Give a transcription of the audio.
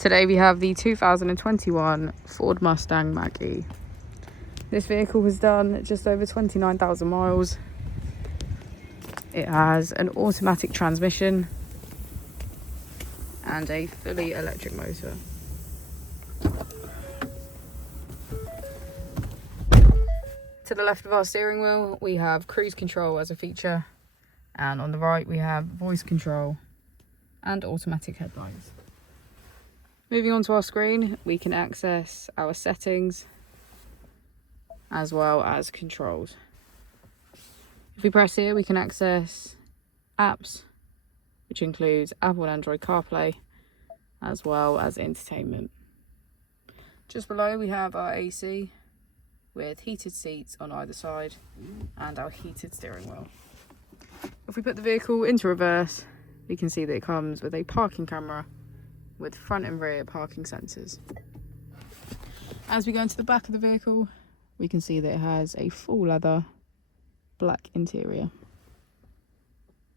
Today we have the 2021 Ford Mustang Mach-E. This vehicle has done just over 29,000 miles. It has an automatic transmission and a fully electric motor. To the left of our steering wheel we have cruise control as a feature, and on the right we have voice control and automatic headlights. Moving on to our screen, we can access our settings as well as controls. If we press here, we can access apps, which includes Apple and Android CarPlay, as well as entertainment. Just below we have our AC with heated seats on either side and our heated steering wheel. If we put the vehicle into reverse, we can see that it comes with a parking camera with front and rear parking sensors. As we go into the back of the vehicle, we can see that it has a full leather black interior.